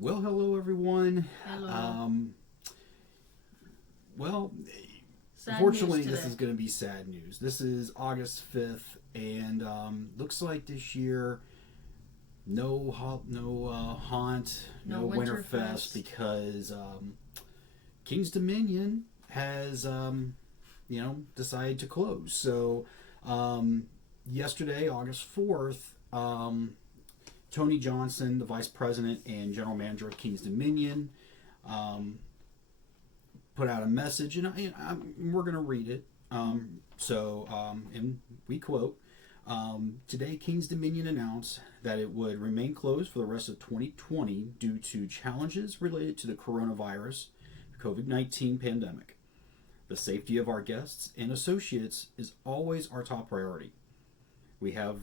Well, hello everyone. Hello. Um, well, Sad unfortunately, news this today. is going to be sad news. This is August 5th, and looks like this year no haunt, No no Winterfest Winterfest. because King's Dominion has decided to close. So um, yesterday, August 4th. Tony Johnson, the vice president and general manager of King's Dominion, um, put out a message, and we're going to read it. And we quote: "Today, King's Dominion announced that it would remain closed for the rest of 2020 due to challenges related to the coronavirus, COVID-19 pandemic. The safety of our guests and associates is always our top priority. We have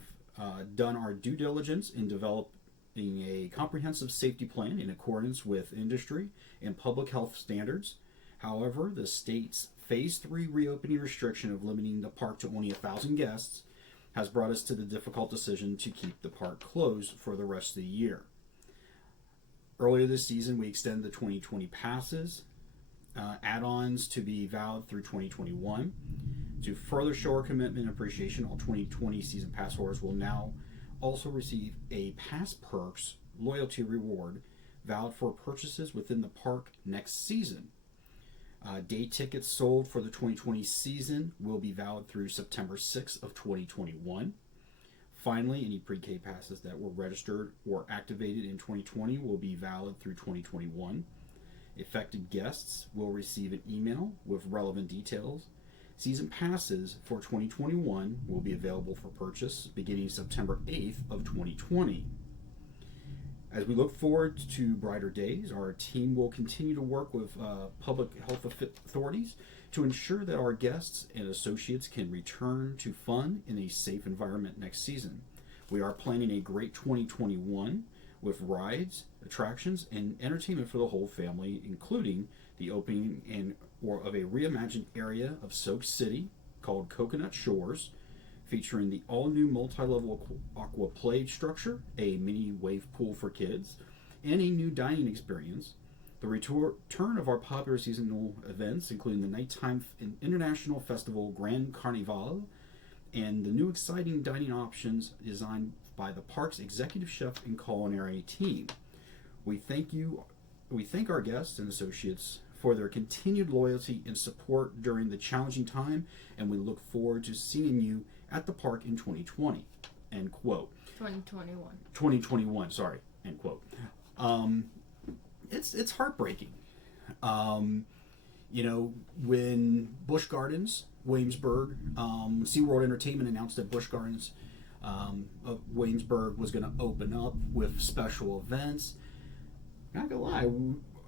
done our due diligence in developing a comprehensive safety plan in accordance with industry and public health standards. However, the state's Phase 3 reopening restriction of limiting the park to only 1,000 guests has brought us to the difficult decision to keep the park closed for the rest of the year. Earlier this season, we extended the 2020 passes, add-ons to be valid through 2021. To further show our commitment and appreciation, all 2020 season pass holders will now also receive a Pass Perks loyalty reward valid for purchases within the park next season. Day tickets sold for the 2020 season will be valid through September 6th of 2021. Finally, any pre-K passes that were registered or activated in 2020 will be valid through 2021. Affected guests will receive an email with relevant details. Season passes for 2021 will be available for purchase beginning September 8th of 2020. As we look forward to brighter days, our team will continue to work with public health authorities to ensure that our guests and associates can return to fun in a safe environment next season. We are planning a great 2021 with rides, attractions, and entertainment for the whole family, including the opening of a reimagined area of Soak City called Coconut Shores, featuring the all-new multi-level aqua play structure, a mini wave pool for kids, and a new dining experience. The return of our popular seasonal events, including the nighttime international festival Grand Carnival, and the new exciting dining options designed by the park's executive chef and culinary team. We thank you. We thank our guests and associates for their continued loyalty and support during the challenging time, and we look forward to seeing you at the park in 2020. End quote. 2021. 2021. Sorry. End quote. Um, it's heartbreaking. Um, when Busch Gardens, Williamsburg, SeaWorld Entertainment announced that Busch Gardens of Williamsburg was going to open up with special events. Not gonna lie,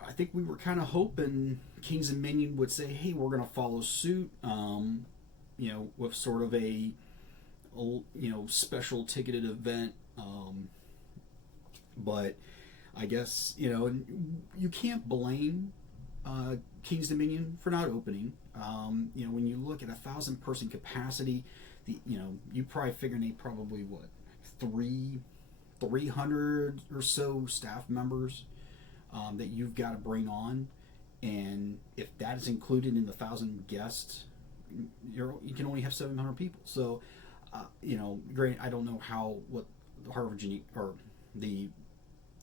I think we were kind of hoping Kings and Minion would say, "Hey, we're going to follow suit," with sort of a special ticketed event. But I guess you can't blame Kings Dominion for not opening. When you look at 1,000 person capacity, you probably figure they probably what 300 or so staff members that you've got to bring on, and if that is included in the 1,000 guests, you can only have 700 people. So, great. I don't know what the Heart of Virginia or the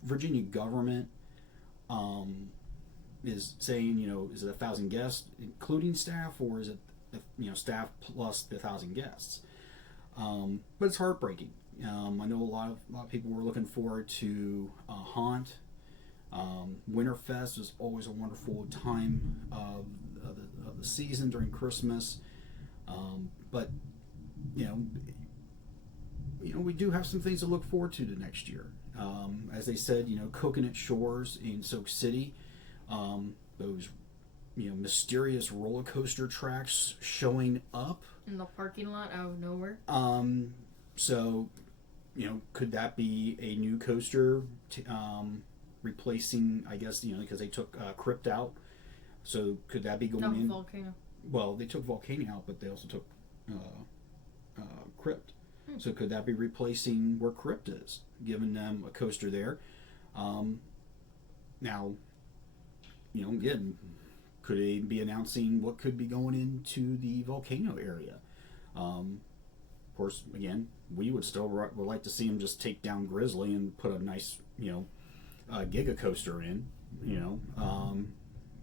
Virginia government is saying. Is it 1,000 guests including staff, or is it staff plus the 1,000 guests? But it's heartbreaking. I know a lot of people were looking forward to Haunt. Winterfest is always a wonderful time of the season during Christmas, but you know, we do have some things to look forward to the next year. As they said, Coconut Shores in Soak City, those mysterious roller coaster tracks showing up In the parking lot out of nowhere. So, could that be a new coaster replacing? I guess because they took Crypt out. So could that be going No, in? volcano. Well, they took Volcano out, but they also took Crypt. Hmm. So could that be replacing where Crypt is, giving them a coaster there? Now, again, could they be announcing what could be going into the volcano area? Of course, again, we would still would like to see them just take down Grizzly and put a nice, Giga coaster in.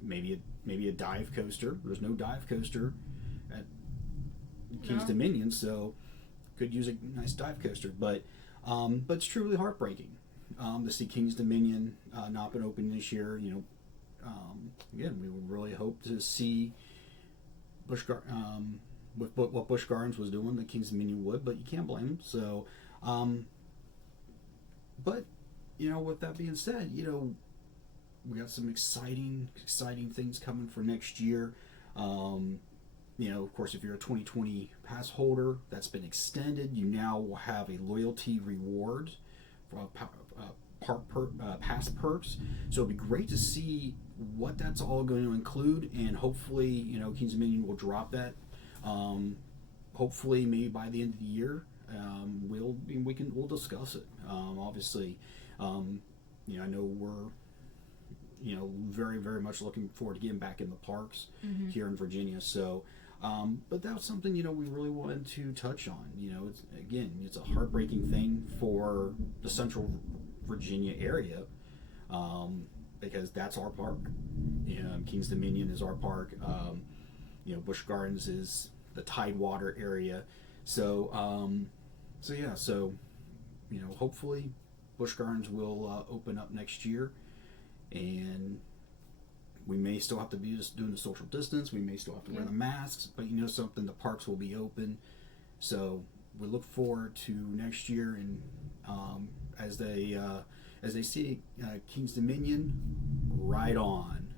Maybe a dive coaster. There's no dive coaster at King's No. Dominion, so could use a nice dive coaster. But it's truly heartbreaking to see King's Dominion not been open this year. Again, we would really hope to see with what Busch Gardens was doing, that King's Dominion would, but you can't blame them. So, but with that being said, we got some exciting things coming for next year. Of course, if you're a 2020 pass holder, that's been extended. You now will have a loyalty reward for pass perks. So it'd be great to see what that's all going to include, and hopefully, Kings Dominion will drop that. Hopefully, maybe by the end of the year, we'll discuss it. Obviously, I know we're very, very much looking forward to getting back in the parks here in Virginia. So, but that was something we really wanted to touch on. It's a heartbreaking thing for the Central Virginia area, because that's our park. Kings Dominion is our park. Busch Gardens is the Tidewater area. So, hopefully Busch Gardens will open up next year, and we may still have to be just doing the social distance. We may still have to wear the masks, but something, the parks will be open. So we look forward to next year, and as they see King's Dominion, right on.